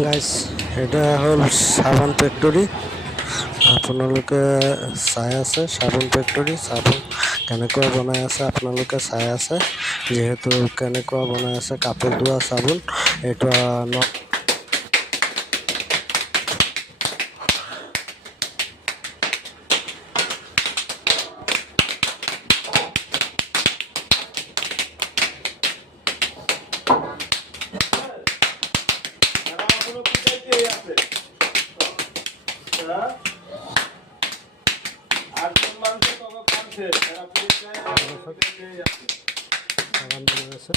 Guys এটা হল সাবান ফ্যাক্টরি। আপোনালোকে চাই আছে সাবান ফ্যাক্টরি। সাবান কেনেকুৱা বনাই আছে আপোনালোকে চাই আছে, যিহেতু কেনেকুৱা বনাই আছে কাপোৰ ধোৱা চাবোন। এইটো সাবান বনাই আছে।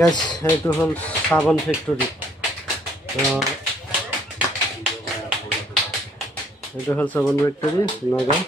গাইস এইটো হল সাবান ফ্যাক্টরি। এইটো হল সাবান ফ্যাক্টরি নগাঁও।